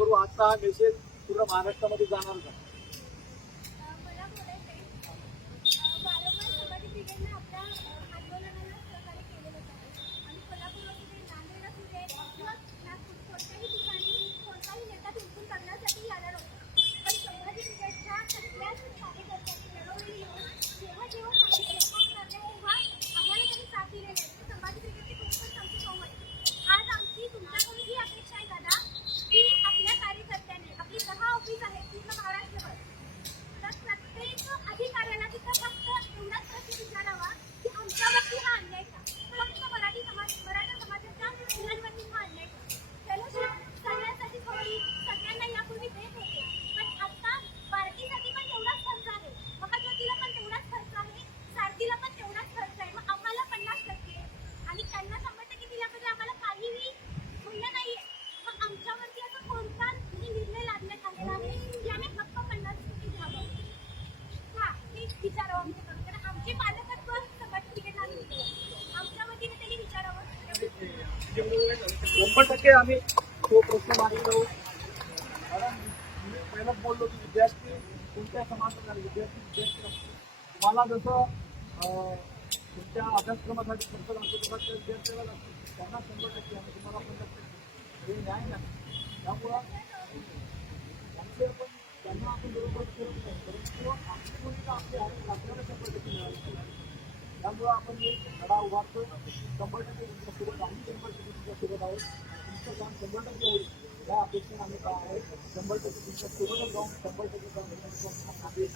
करू. आजचा हा मेसेज पूर्ण महाराष्ट्रामध्ये जाणार का टक्के तो प्रश्न मांडलेला आहोत कारण मी पहिलाच बोललो की विद्यार्थी कोणत्या समाजाचा नाही, विद्यार्थी विद्यार्थी तुम्हाला जसं तुमच्या अभ्यासक्रमासाठी खर्च लागतो तसा विद्यार्थ्याला लागतो टक्के आणि तुम्हाला पन्नास टक्के हे न्याय नाही त्यामुळं टक्के मिळाली टक्के तुमच्यासोबत आहोत तुमचं काम शंभर टक्के होईल या अपेक्षेने आम्ही काय आहे शंभर टक्के तुमच्यासोबतच जाऊन शंभर टक्के जाऊन आम्ही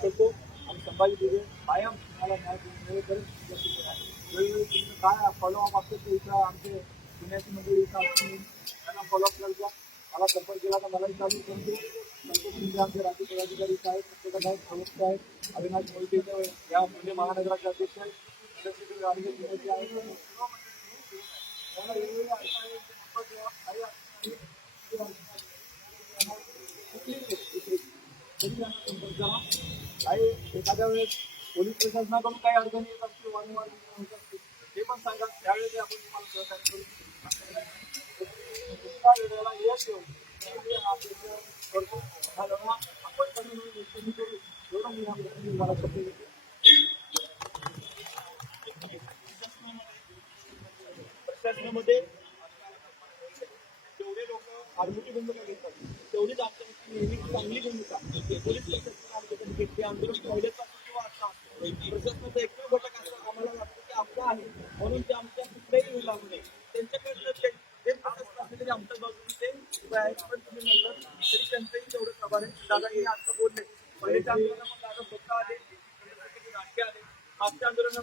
करतो आणि संभाजी दिवे कायम तुम्हाला न्याय देऊन वेळोवेळी तुम्ही काय फॉलोअप असतो ते इथं आमचे पुण्याची मंडळी इथं असतील त्यांना फॉलोअप करायचा मला संपर्क केला तर मलाही चालू करतो संतोष आमचे राज्य पदाधिकारी आहेत प्रत्येकात आहेत प्रमुख आहेत अविनाश मोहिते या पुणे महानगराचे अध्यक्ष आहेत आहेत. काही एखाद्या वेळेस पोलीस प्रशासनाकडून काही अडचणी येतात किंवा वारंवार ते पण सांगा त्यावेळेस आपण तुम्हाला सहकार्य करू एका वेळेला यश येऊन आपण कमी म्हणून करू एवढं मी मला शक्य प्रशासनामध्ये जेवढे लोक आर्मीची भूमिका घेतात? तेवढीच आमच्या नेहमी चांगली भूमिका. पोलीस प्रशासन घेतली आंदोलन पहिल्यापासून किंवा आता प्रशासनाचा एकमेव घटक असं आम्हाला वाटतं की आपला आहे. म्हणून ते आमच्या कुठल्याही लागू नये त्यांच्याकडलं ते ते प्रशासन असले आमच्या बाजूने ते उभे आहेत पण तुम्ही म्हणलं, तरी त्यांचंही तेवढं खबर आहे दादाही आता बोलले. पहिल्याच्या आंदोलनात पण दादा स्वतः आले आले. मागच्या आंदोलनात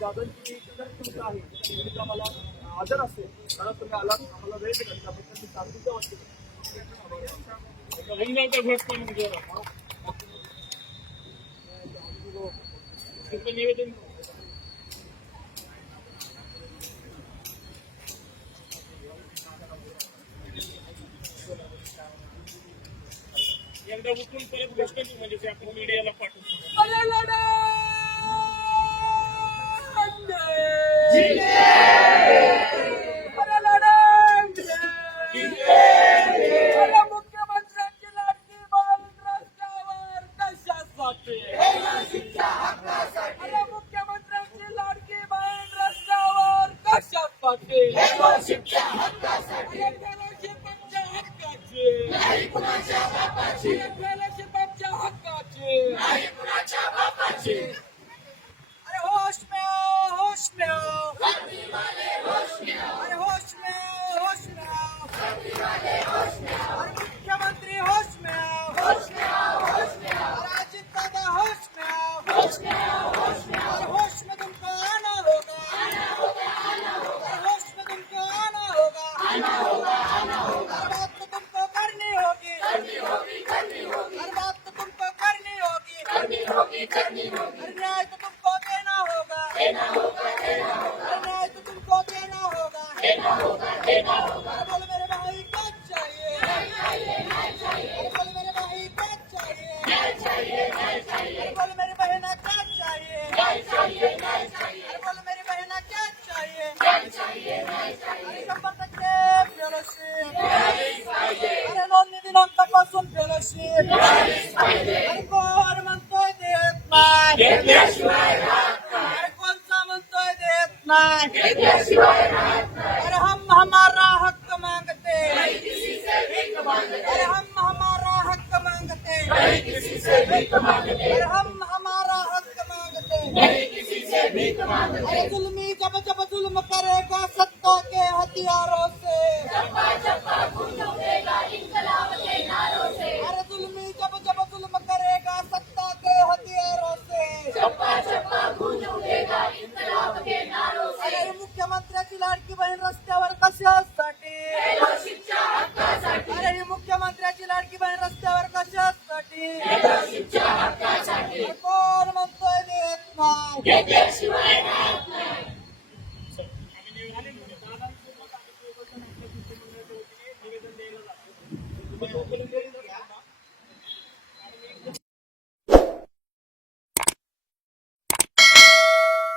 दादांची भूमिका आहे. ती भूमिका मला आदर असेल. कारण तुम्ही आलात आम्हाला वेळ दिला त्याबद्दल मी सारखीच्या वाटते रंगाचा घोष पण जरा तिथं निवेदन एकदा उठून परत गोष्ट म्हणजे आपण मीडियाला पाठवतो. Brasil! होगी हर न्याय तो तुमको देना होगा। हर न्याय तो तुमको देना होगा। अरे बोल मेरे भाई क्या चाहिए बोल मेरे भाई क्या चाहिए बोल मेरी बहना क्या चाहिए चाहिए बोल अरे म्हणतोय देत नाही अरे हम हमारा हक मांगते अरे हम हमारा हक मांगते अरे हम हमारा हक मांगते अरे जुल्मी जब जब जुल्म करेगा सत्ता के हथियारों